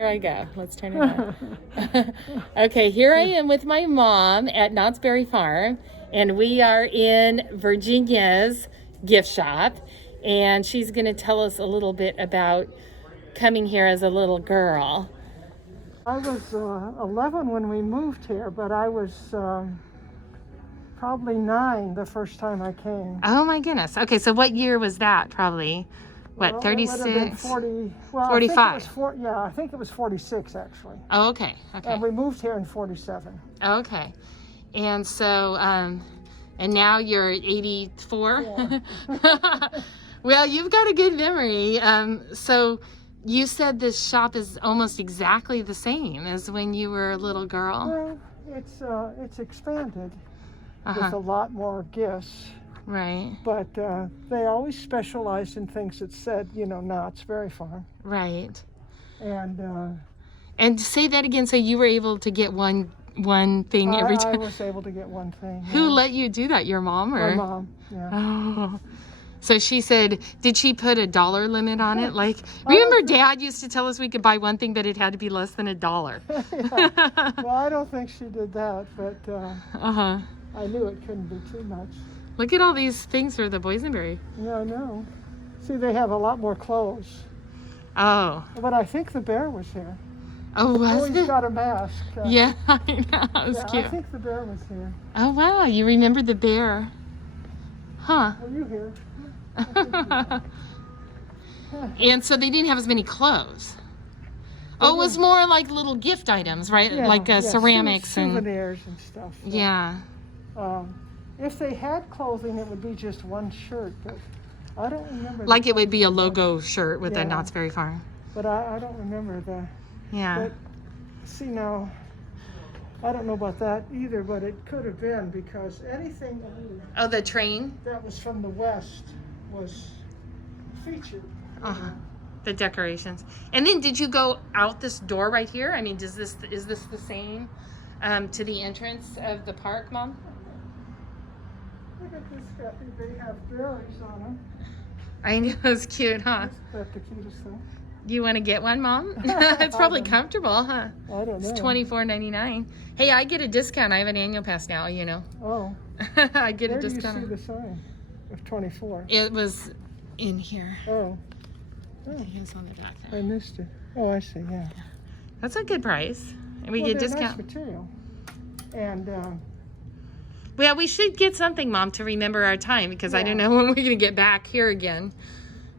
Here I go. Let's turn it on. Okay, here I am with my mom at Knott's Berry Farm, and we are in Virginia's gift shop, and she's going to tell us a little bit about coming here as a little girl. I was 11 when we moved here, but I was probably 9 the first time I came. Oh my goodness. Okay, so what year was that probably? What, Well, 36? It would have been 40, well, 45. I think it was 46 actually. Oh, okay. Okay. And we moved here in 47. Okay. And so, and now you're 84? Yeah. Well, you've got a good memory. So you said this shop is almost exactly the same as when you were a little girl? Well, it's expanded with a lot more gifts. Right. But they always specialized in things that said, you know, Knott's Berry Farm. Right. And say that again. So you were able to get one thing every time? I was able to get one thing. Who let you do that? Your mom or? My mom, yeah. Oh. So she said, did she put a dollar limit on it? Like, remember Dad used to tell us we could buy one thing, but it had to be less than $1. Yeah. Well, I don't think she did that, but I knew it couldn't be too much. Look at all these things for the boysenberry. Yeah, I know. See, they have a lot more clothes. Oh. But I think the bear was here. Oh, was it? He's got a mask. Yeah, I know. It was cute. I think the bear was here. Oh, wow. You remember the bear. Huh. Were you here? And so they didn't have as many clothes. Oh, it was more like little gift items, right? Yeah, like ceramics souvenirs and stuff. Yeah. If they had clothing, it would be just one shirt, but I don't remember. Like it would be a logo shirt with a Knott's Berry Farm. But I don't remember the. Yeah. But see now, I don't know about that either, but it could have been because anything. Oh, the train? That was from the West was featured. The decorations. And then did you go out this door right here? I mean, is this the same to the entrance of the park, Mom? Look at this, Kathy. They have berries on them. I know, it's cute, huh? That's the cutest thing. You want to get one, Mom? It's probably comfortable, huh? I don't know. It's $24.99. Hey, I get a discount. I have an annual pass now, you know. Oh. I get a discount. Where do you see the sign of 24? It was in here. Oh. It was on the back there. I missed it. Oh, I see, yeah. That's a good price. And we get discount. Nice material. And well, we should get something, Mom, to remember our time because I don't know when we're going to get back here again.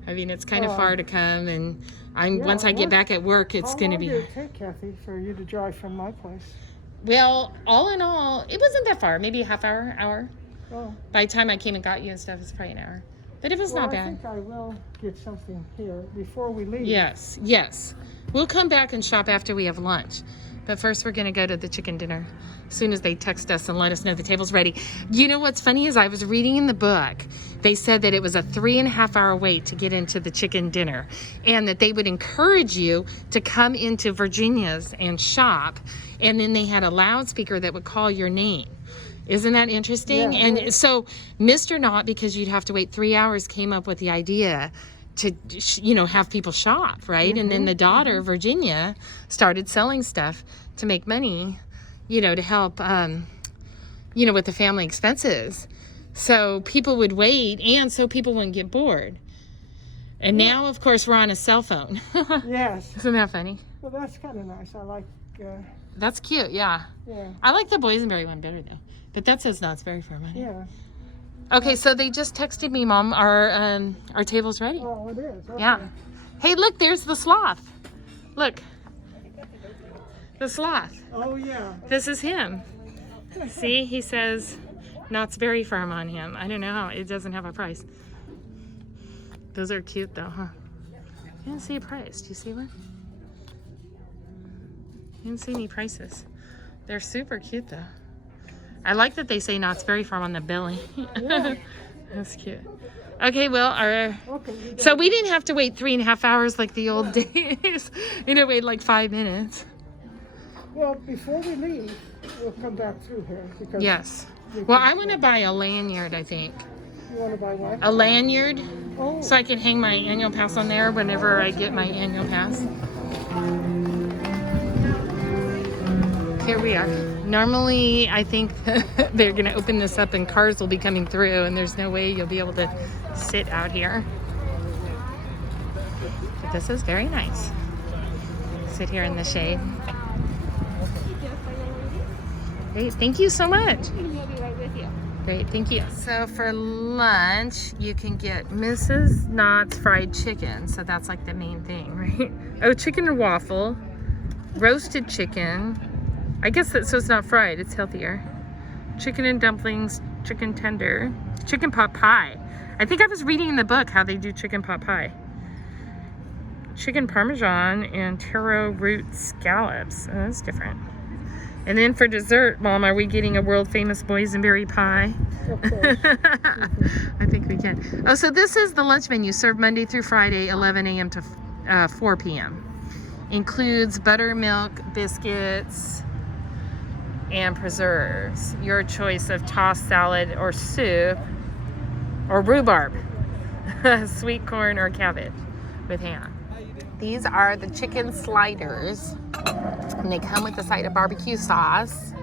I mean, it's kind of far to come, and once I get back at work, it's going to be. How long did it take, Kathy, for you to drive from my place? Well, all in all, it wasn't that far. Maybe a half hour. Oh. By the time I came and got you and stuff, it's probably an hour. But it was not bad. I think I will get something here before we leave. Yes. We'll come back and shop after we have lunch. But first, we're going to go to the chicken dinner as soon as they text us and let us know the table's ready. You know what's funny is I was reading in the book, they said that it was a 3.5 hour wait to get into the chicken dinner and that they would encourage you to come into Virginia's and shop. And then they had a loudspeaker that would call your name. Isn't that interesting? Yeah. And so Mr. Knott, because you'd have to wait 3 hours, came up with the idea to, have people shop, right? And then the daughter, Virginia, started selling stuff to make money, to help, with the family expenses. So people would wait, and so people wouldn't get bored. And now, of course, we're on a cell phone. Yes. Isn't that funny? Well, that's kind of nice. I like... That's cute, yeah. I like the boysenberry one better, though. But that says Knott's Berry Farm on it. Yeah. Okay, so they just texted me, Mom, our table's ready. Oh, it is? Okay. Yeah. Hey, look, there's the sloth. Look. The sloth. Oh, yeah. This is him. See, he says Knott's Berry Farm on him. I don't know how. It doesn't have a price. Those are cute, though, huh? You didn't see a price. Do you see one? You didn't see any prices. They're super cute, though. I like that they say Knott's Berry Farm on the belly. Yeah. That's cute. Okay, well, so we didn't have to wait 3.5 hours like the old days. Wait like 5 minutes. Well, before we leave, we'll come back through here. Because yes. Well, I want to buy a lanyard, I think. You want to buy what? A lanyard, so I can hang my annual pass on there whenever I get my annual pass. we are. Normally, I think they're going to open this up and cars will be coming through, and there's no way you'll be able to sit out here. But this is very nice. Sit here in the shade. Great, thank you so much. We'll be right with you. Great, thank you. So for lunch, you can get Mrs. Knott's fried chicken. So that's like the main thing, right? Oh, chicken and waffle, roasted chicken. I guess that, so it's not fried, it's healthier. Chicken and dumplings, chicken tender, chicken pot pie. I think I was reading in the book how they do chicken pot pie. Chicken parmesan and taro root scallops. Oh, that's different. And then for dessert, Mom, are we getting a world famous boysenberry pie? Of course. I think we can. Oh, so this is the lunch menu, served Monday through Friday, 11 a.m. to 4 p.m. Includes buttermilk, biscuits, and preserves. Your choice of tossed salad or soup, or rhubarb, sweet corn or cabbage with ham. These are the chicken sliders, and they come with a side of barbecue sauce.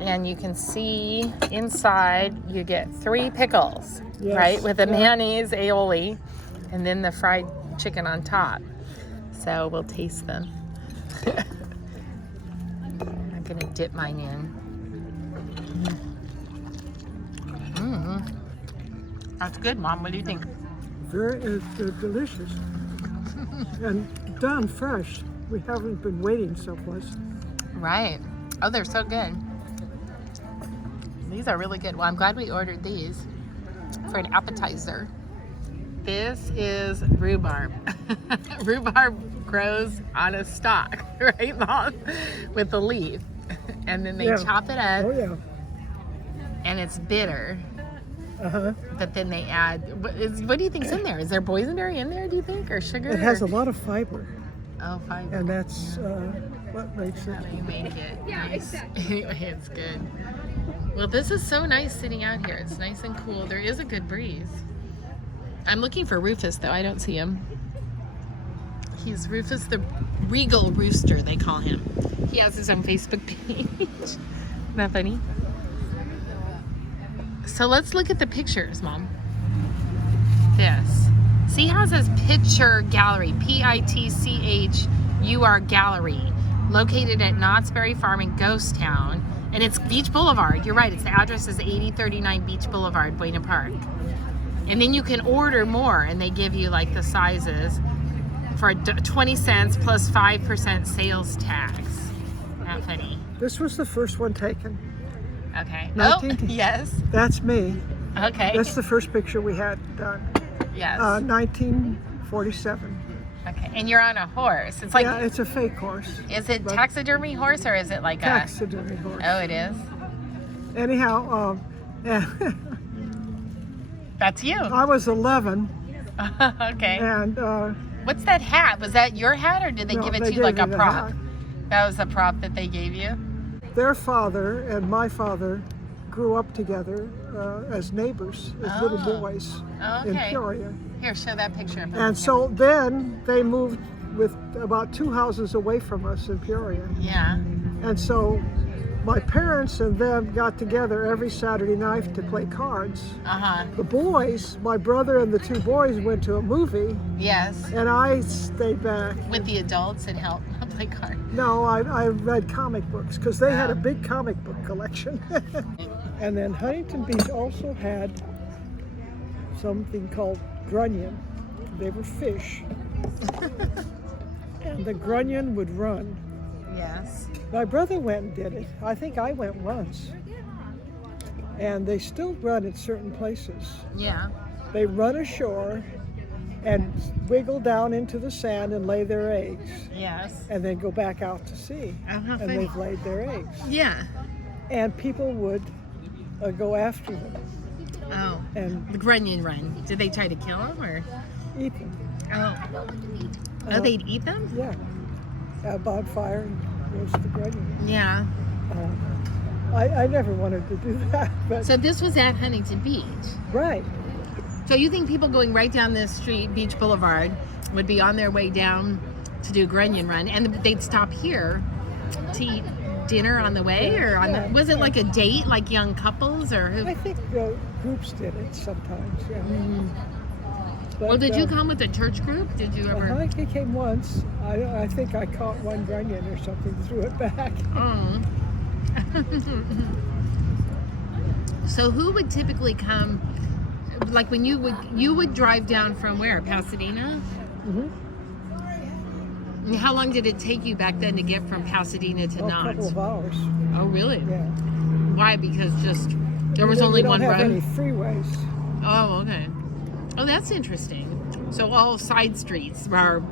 And you can see inside you get 3 pickles, Yes. right? With a mayonnaise aioli, and then the fried chicken on top. So we'll taste them. I'm gonna dip mine in. That's good, Mom. What do you think? They're delicious. And done fresh. We haven't been waiting someplace. Right. Oh, they're so good. These are really good. Well, I'm glad we ordered these for an appetizer. This is rhubarb. Rhubarb grows on a stalk, right, Mom? With the leaf. And then they chop it up. Oh, yeah. And it's bitter. Uh-huh. But then they add, what do you think's in there? Is there boysenberry in there, do you think? Or sugar? It has a lot of fiber. Oh, fiber. And that's what makes it. They make it Yeah, nice. exactly. Anyway, it's good. Well, this is so nice sitting out here. It's nice and cool. There is a good breeze. I'm looking for Rufus, though. I don't see him. He's Rufus the Regal Rooster, they call him. He has his own Facebook page. Isn't that funny? So let's look at the pictures, Mom. This. See how it says Picture Gallery, Pitchur Gallery, located at Knott's Berry Farm in Ghost Town. And it's Beach Boulevard. You're right. It's the address is 8039 Beach Boulevard, Buena Park. And then you can order more, and they give you like the sizes for 20 cents plus 5% sales tax. Not funny. This was the first one taken. Okay. 19 Oh, yes. That's me. Okay. That's the first picture we had done. Yes. 1947. Okay. And you're on a horse. It's like, Yeah, it's a fake horse. is it but- taxidermy horse or is it like Taxidermy horse. Oh, it is? Anyhow, That's you. I was 11, Okay. and What's that hat? Was that your hat or did they no, give it they to you like gave a me the prop? hat. That was a prop that they gave you? Their father and my father grew up together as neighbors, as little Oh. boys Oh, in okay. Peoria. Here, show that picture. And so then they moved with about 2 houses away from us in Peoria. Yeah. And so my parents and them got together every Saturday night to play cards. Uh-huh. The boys, my brother and the 2 boys went to a movie, Yes. and I stayed back. With the adults and help play cards. No, I read comic books because they had Oh. a big comic book collection. And then Huntington Beach also had something called grunion. They were fish. And the grunion would run. Yes. My brother went and did it. I think I went once. And they still run at certain places. Yeah. They run ashore and wiggle down into the sand and lay their eggs. Yes. And then go back out to sea. Oh, how And funny. they've laid their eggs. Yeah. And people would go after them Oh. and The grunion run. Did they try to kill them or? eat them. Oh. Oh, they'd eat them? Yeah. A bonfire and roast the grunion. Yeah. I never wanted to do that, but So this was at Huntington Beach. right. So you think people going right down this street, Beach Boulevard, would be on their way down to do a grunion run, and they'd stop here to eat dinner on the way, or was it like a date, like young couples, or who? I think groups did it sometimes. Yeah. Mm-hmm. But, Well, did you come with a church group? Did you ever? I came once. I think I caught one grunion or something, threw it back. Oh. So who would typically come? Like when you would drive down from where? Pasadena? Mm-hmm. And how long did it take you back then to get from Pasadena to Knott? A couple of hours. Oh, really? Yeah. Why? Because there was only one road? We don't have any freeways. Oh, okay. Oh, that's interesting. So all side streets were,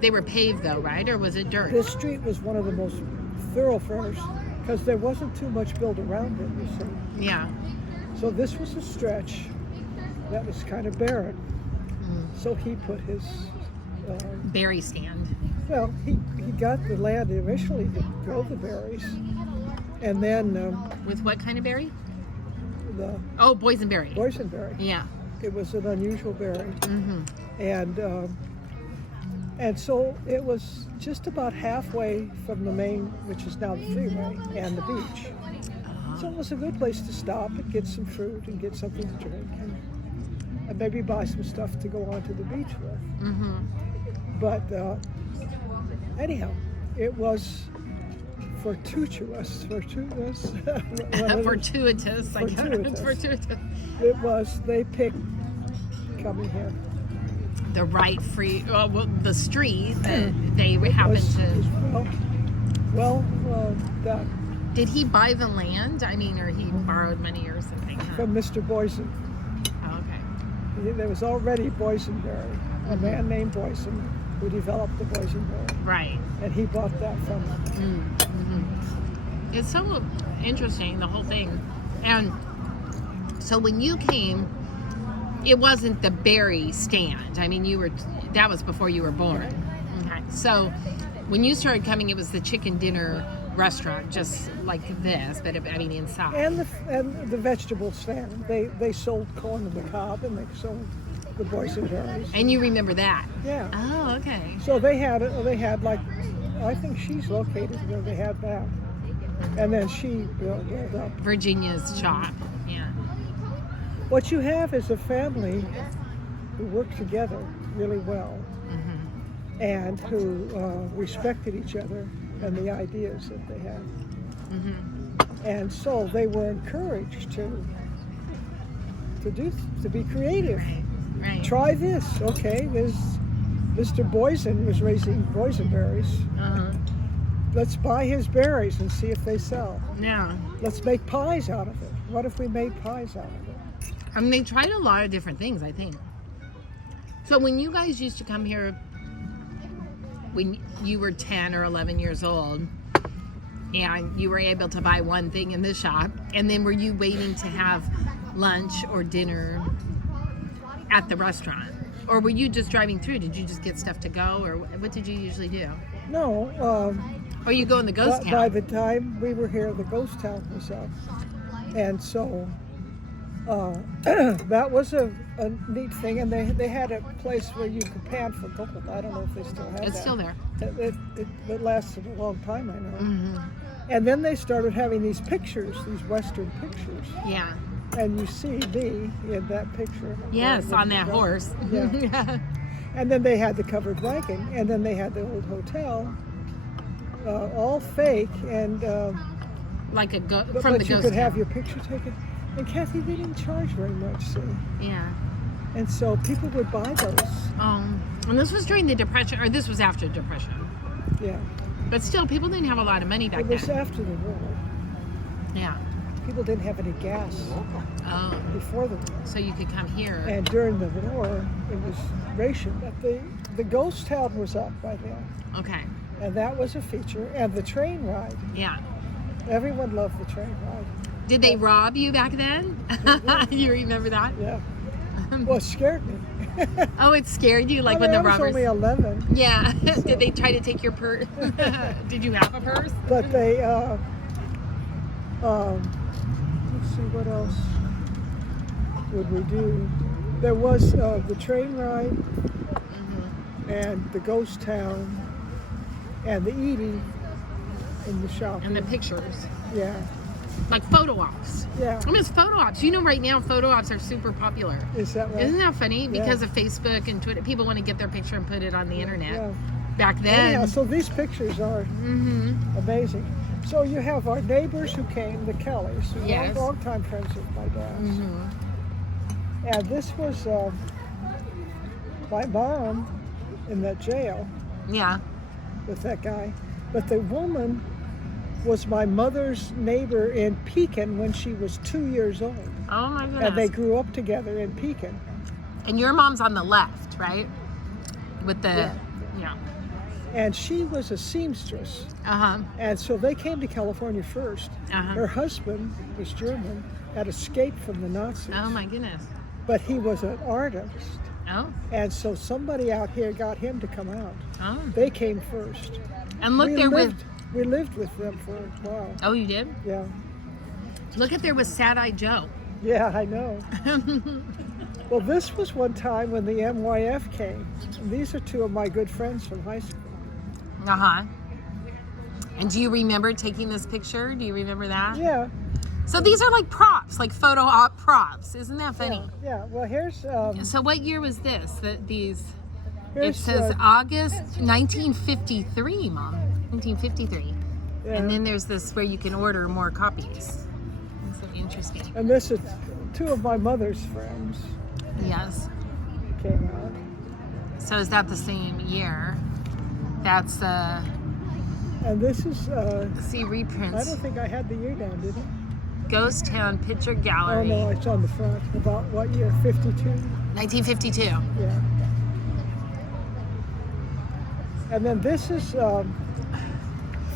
they were paved though, right? Or was it dirt? This street was one of the most thoroughfares because there wasn't too much built around it, you see. Yeah. So this was a stretch that was kind of barren. So he put his... berry stand. Well, he got the land initially to grow the berries. And then... With what kind of berry? The boysenberry. Boysenberry. Yeah. It was an unusual berry. Mm-hmm. And so it was just about halfway from the main, which is now the freeway, and the beach. So it was a good place to stop and get some fruit and get something to drink and maybe buy some stuff to go on to the beach with. Mm-hmm. But anyhow, it was fortuitous. Fortuitous. It was, they picked coming here. The right the street that they happened to. That. Did he buy the land? I mean, or he borrowed money or something? Huh? From Mr. Boysen. Oh, okay. There was already boysenberry, a man named Boysen who developed the boysenberry. Right. And he bought that from him. Mm-hmm. It's so interesting, the whole thing. And so when you came, it wasn't the berry stand. I mean, that was before you were born. Okay. So when you started coming, it was the chicken dinner restaurant, just like this, but I mean inside. And the vegetable stand. They sold corn on the cob and they sold the boysenberries. And you remember that? Yeah. Oh, okay. So they had like, I think she's located where they had that. And then she built up. Virginia's shop. Yeah. What you have is a family who worked together really well, and who respected each other and the ideas that they had. And so they were encouraged to be creative. Right. Try this. Okay, there's Mr. Boysen was raising boysenberries. Let's buy his berries and see if they sell. Yeah. Let's make pies out of it. What if we made pies out of it? I mean, they tried a lot of different things, I think. So when you guys used to come here when you were 10 or 11 years old, and you were able to buy one thing in the shop, and then were you waiting to have lunch or dinner at the restaurant? Or were you just driving through? Did you just get stuff to go, or what did you usually do? No. Or you go in the ghost town? By the time we were here, the ghost town was up. And so that was a neat thing. And they had a place where you could pan for gold. I don't know if they still have that. It's still there. It lasted a long time, I know. And then they started having these pictures, these Western pictures. Yeah. And you see me in that picture. Yes, on that horse. Yeah. And then they had the covered wagon, and then they had the old hotel, all fake, and like from the ghost but you could town. have your picture taken. And Kathy, they didn't charge very much, see. Yeah. And so people would buy those. And this was during the Depression, or this was after the Depression. Yeah. But still, people didn't have a lot of money back then. It was after the war. Yeah. People didn't have any gas before the war. So you could come here. And during the war, it was rationed. But the ghost town was up by then. Okay. And that was a feature. And the train ride. Yeah. Everyone loved the train ride. Did they rob you back then? You remember that? Yeah. Well, it scared me. Oh, it scared you, like when the robbers. I was only 11. Yeah. So. Did they try to take your purse? Did you have a purse? But they, let's see, what else would we do? There was the train ride, and the ghost town, and the eating, in the shop. And the pictures. Yeah. Like photo ops. Yeah. I mean, it's photo ops. You know, right now, photo ops are super popular. Is that right? Isn't that funny? Because Yeah. of Facebook and Twitter. People want to get their picture and put it on the internet. Yeah. Back then. Yeah, so these pictures are amazing. So you have our neighbors who came, the Kellys, who Yes. are long-time friends of my dad's. And this was my mom in that jail Yeah. with that guy. But the woman was my mother's neighbor in Pekin when she was 2 years old. Oh my goodness. And they grew up together in Pekin. And your mom's on the left, right? With the, yeah. And she was a seamstress. Uh-huh. And so they came to California first. Uh-huh. Her husband was German, had escaped from the Nazis. Oh my goodness. But he was an artist. Oh. And so somebody out here got him to come out. Oh. They came first. And look, We lived with them for a while. Oh, you did? Yeah. Look at there was Sad-Eye Joe. Yeah, I know. Well, this was one time when the NYF came. And these are two of my good friends from high school. Uh-huh. And do you remember taking this picture? Do you remember that? Yeah. So these are like props, like photo op props. Isn't that funny? Yeah. Well, here's So what year was this? It here's, says August 1953, Mom. 1953. yeah. And then there's this where you can order more copies. That's so interesting. And this is two of my mother's friends Yes. came out. So is that the same year? That's And this is see I reprints. don't think I had the year down, did I? Ghost Town Picture Oh Gallery. no, it's on the front. About what year? 52? 1952. Yeah. And then this is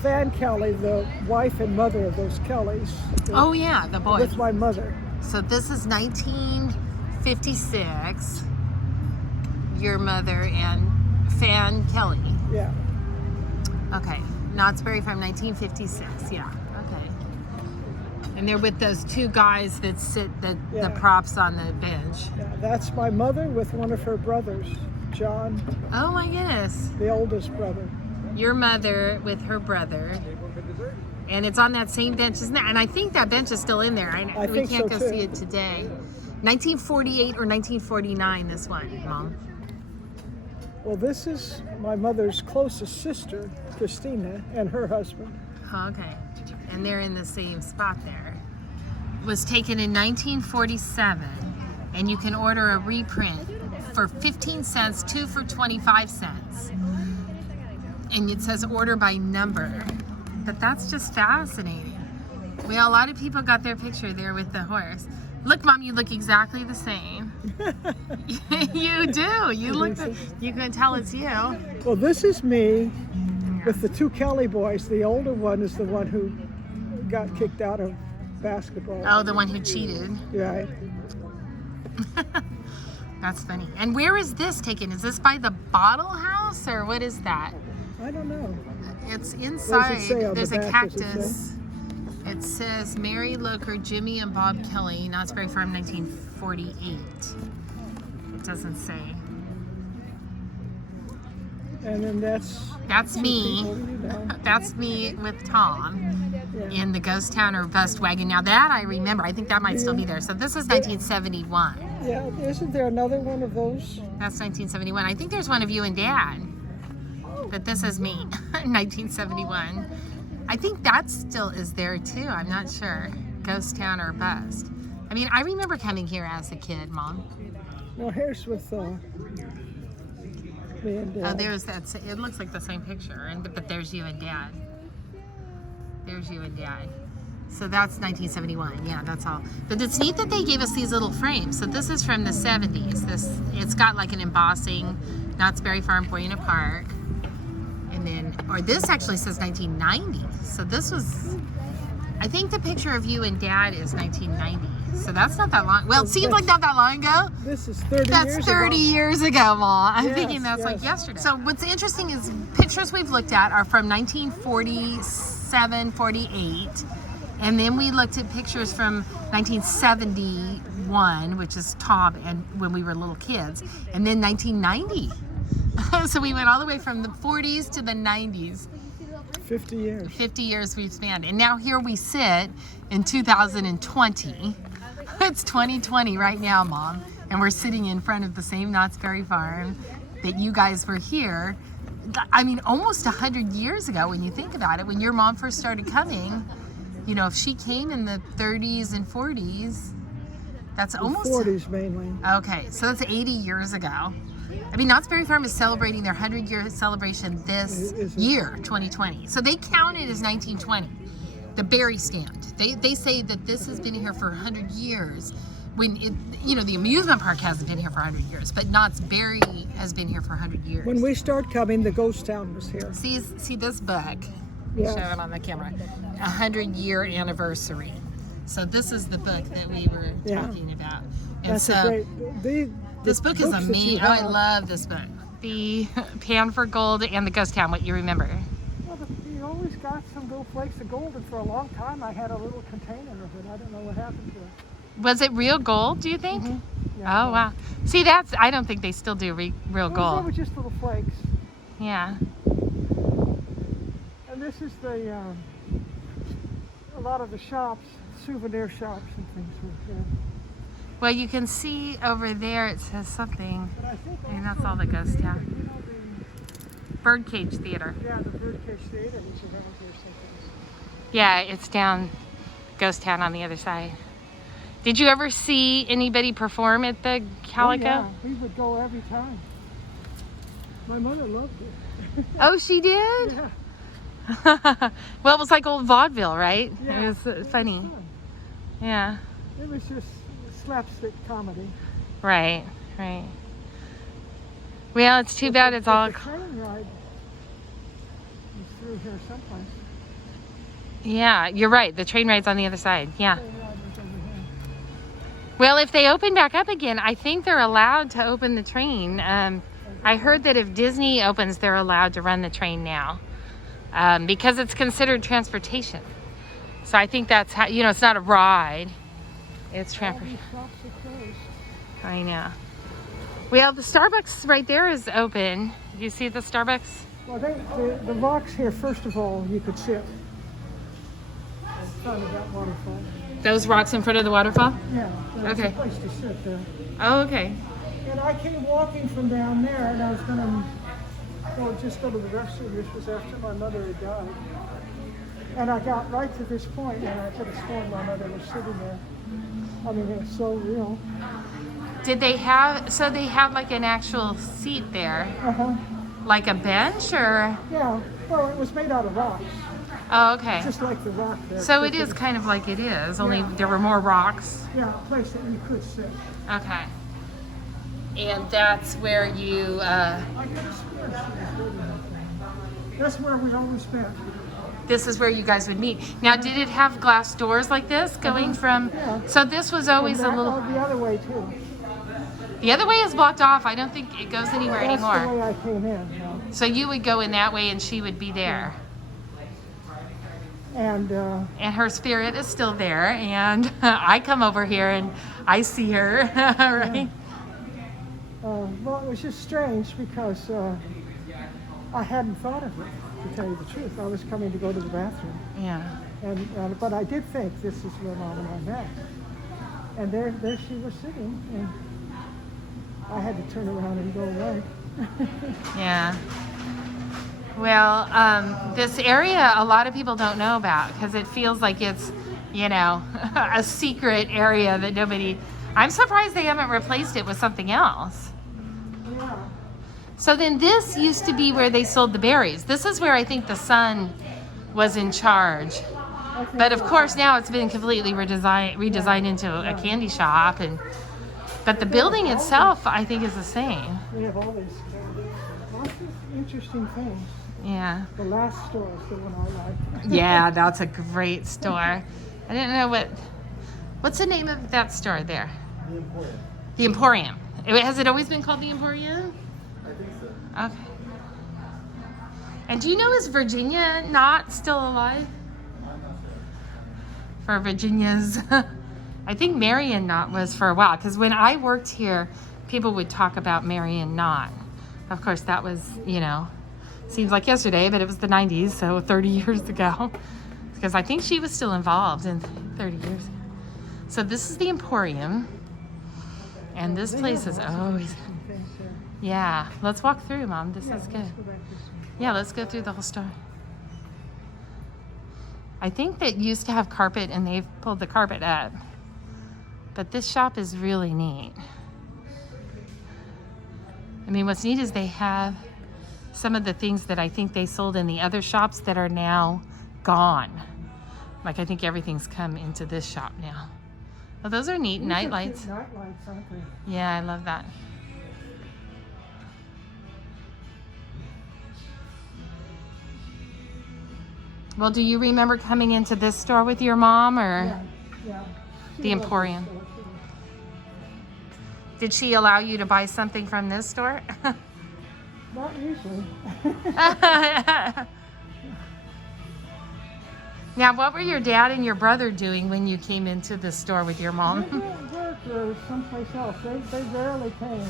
Fan Kelly, the wife and mother of those Kellys. Oh yeah, the boy. With my mother. So this is 1956. Your mother and Fan Kelly. Yeah. Okay. Knott's Berry Farm, 1956. Yeah. Okay. And they're with those two guys that sit the props on the bench. Yeah. That's my mother with one of her brothers, John, Oh my goodness. the oldest brother. Your mother with her brother. And it's on that same bench, isn't it? And I think that bench is still in there. I we think can't so, go too. see it today. 1948 or 1949, this one, Mom. Well, this is my mother's closest sister, Christina, and her husband. Oh, okay. And they're in the same spot there. It was taken in 1947, and you can order a reprint for 15 cents, two for 25 cents. And it says order by number. But that's just fascinating. Well, a lot of people got their picture there with the horse. Look, Mom, you look exactly the same. You do. You look. You can tell it's you. Well, this is me with the two Kelly boys. The older one is the one who got kicked out of basketball. Oh, the one who cheated. Right. That's funny. And where is this taken? Is this by the Bottle House or what is that? I don't know. It's What inside. does it say on There's the a back? Does it cactus. It says Mary Loker, Jimmy and Bob Kelly, Knott's Berry Farm, 1948. It doesn't say. And then that's me. people, you know. That's me with Tom Yeah. in the Ghost Town or Bust Wagon. Now that I remember, I think that might still be there. So this is 1971. Yeah, isn't there another one of those? That's 1971. I think there's one of you and Dad. But this is me, 1971. I think that still is there too. I'm not sure. Ghost Town or Bust. I mean, I remember coming here as a kid, Mom. No, here's with me and Dad. Oh, there's that. It looks like the same picture, but there's you and Dad. There's you and Dad. So that's 1971. Yeah, that's all. But it's neat that they gave us these little frames. So this is from the 70s. It's got like an embossing, Knott's Berry Farm, Buena Park. And then, or this actually says 1990. So this was, I think the picture of you and Dad is 1990. So that's not that long. Well, it seems like not that long ago. This is 30 That's years 30 ago. years ago, Mom. I'm Yes, thinking that's like yes. yesterday. So what's interesting is pictures we've looked at are from 1947, 48. And then we looked at pictures from 1971, which is Tom and when we were little kids. And then 1990. So we went all the way from the 40s to the 90s. 50 years. 50 years we've spanned. And now here we sit in 2020. It's 2020 right now, Mom. And we're sitting in front of the same Knott's Berry Farm that you guys were here. I mean, almost 100 years ago when you think about it. When your mom first started coming, you know, if she came in the 30s and 40s, that's almost... 40s mainly. Okay, so that's 80 years ago. I mean, Knott's Berry Farm is celebrating their 100-year celebration this year, 2020. So they count it as 1920, the berry stand. They say that this has been here for 100 years. When it, you know, the amusement park hasn't been here for 100 years, but Knott's Berry has been here for 100 years. When we started coming, the ghost town was here. See this book? Let me show it on the camera. 100-year anniversary. So this is the book that we were talking about. And that's so a great. This book is amazing. Oh, I love this book. The Pan for Gold and the Ghost Town, what you remember? Well, you always got some gold flakes of gold, and for a long time I had a little container of it. I don't know what happened to it. Was it real gold, do you think? Mm-hmm. Yeah, oh, wow. See, I don't think they still do real gold. They were just little flakes. Yeah. And this is a lot of the shops, souvenir shops and things were here. Well, you can see over there it says something. But I think And that's all the Ghost Town. You know, Birdcage Theater. yeah, the Birdcage Theater is around here sometimes. Yeah, it's down Ghost Town on the other side. Did you ever see anybody perform at the Calico? Oh, yeah, we would go every time. My mother loved it. Oh, she did? Yeah. Well, it was like old vaudeville, right? Yeah, It was funny. fun. Yeah. It was just slapstick comedy. Right, right. Well, it's too bad it's all... The train ride is through here someplace. Yeah, you're right. The train ride's on the other side. Yeah. Train ride was over here. Well, if they open back up again, I think they're allowed to open the train. I heard that if Disney opens, they're allowed to run the train now because it's considered transportation. So I think that's how, you know, it's not a ride. It's All transportation. these shops are closed. I know. Well, the Starbucks right there is open. Do you see the Starbucks? Well, the rocks here, first of all, you could sit in front of that waterfall. Those rocks in front of the waterfall? Yeah, there's Okay. a place to sit there. Oh, okay. And I came walking from down there, and I was going to just go to the restroom. This was after my mother had died. And I got right to this point, and I could have sworn my mother was sitting there. I mean, it was so real. Did they have, so they have like an actual seat there? Uh-huh. Like a bench or? Yeah, well, it was made out of rocks, Oh, okay. just like the rock there. So it is kind of like it is, only there were more rocks. Yeah, a place that you could sit. Okay. And that's where you, I could have sworn she was living there. That's where we always spent. this is where you guys would meet. Now, did it have glass doors like this going from, Yeah. so this was always a And little, the other way, too. the other way is blocked off. I don't think it goes anywhere That's the anymore. way I came in. You know. So you would go in that way and she would be there. And And her spirit is still there. And I come over here and I see her, right? well, it was just strange because I hadn't thought of it, to tell you the truth. I was coming to go to the bathroom. Yeah. And but I did think this is where Mom and I met. And there she was sitting, and I had to turn around and go away. Yeah. Well, this area a lot of people don't know about because it feels like it's, you know, a secret area that nobody... I'm surprised they haven't replaced it with something else. Yeah. So then this used to be where they sold the berries. This is where I think the son was in charge. But of course now it's been completely redesigned into a candy shop, but the building itself I think is the same. We have all these lots of interesting things. Yeah. The last store is the one I like. Yeah, that's a great store. I didn't know what's the name of that store there? The Emporium. The Emporium. Has it always been called the Emporium? I think so. Okay. And do you know, is Virginia Knott still alive? For Virginia's, I think Marion Knott was for a while, because when I worked here, people would talk about Marion Knott. Of course, that was, you know, Seems like yesterday, but it was the 90s, so 30 years ago. Because I think she was still involved in 30 years ago. So this is the Emporium. And this place is always... Yeah, let's walk through, Mom. This is good. Yeah, let's go through the whole store. I think that used to have carpet and they've pulled the carpet up. But this shop is really neat. I mean, what's neat is they have some of the things that I think they sold in the other shops that are now gone. Like I think everything's come into this shop now. Oh, those are neat night lights. Night lights, aren't they? Yeah, I love that. Well, do you remember coming into this store with your mom or Yeah. the Emporium? Did she allow you to buy something from this store? Not usually. Now, what were your dad and your brother doing when you came into the store with your They mom? worked or someplace else. They rarely came.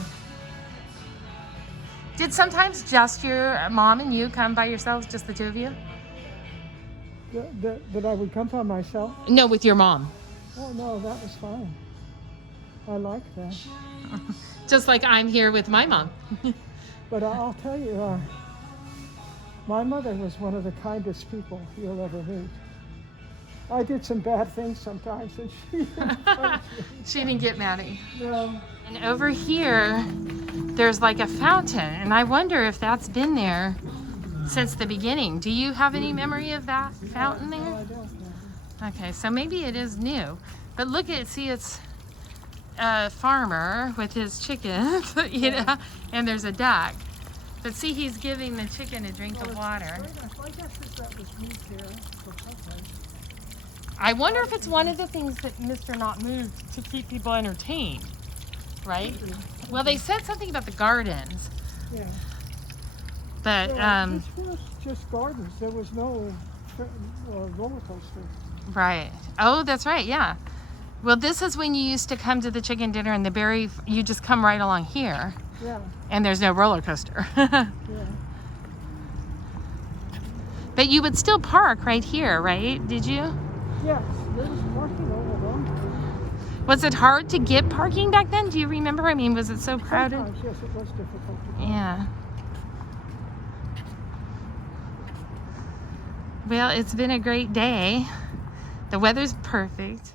Did sometimes just your mom and you come by yourselves, just the two of you? That I would come by myself? No, with your mom. Oh, no, that was fine. I liked that. Just like I'm here with my mom. But I'll tell you, my mother was one of the kindest people you'll ever meet. I did some bad things sometimes, and she didn't punish me. She didn't get mad at you. No. And over here, there's like a fountain, and I wonder if that's been there since the beginning. Do you have any memory of that fountain No, there? I don't know. Okay, so maybe it is new. But look at, see, it's a farmer with his chickens, you know, and there's a duck. But see, he's giving the chicken a drink of water. I guess that was moved here for someplace. I wonder if it's one of the things that Mr. Knott moved to keep people entertained, right? Well, they said something about the gardens, Yeah. but This was just gardens. There was no roller coaster. right. Oh, that's right. Yeah. Well, this is when you used to come to the chicken dinner and you just come right along here Yeah. and there's no roller coaster. Yeah. But you would still park right here, right? Did you? Yes. There was parking over them. Was it hard to get parking back then? Do you remember? I mean, was it so crowded? Sometimes, yes, it was difficult to park. Yeah. Well, it's been a great day. The weather's perfect.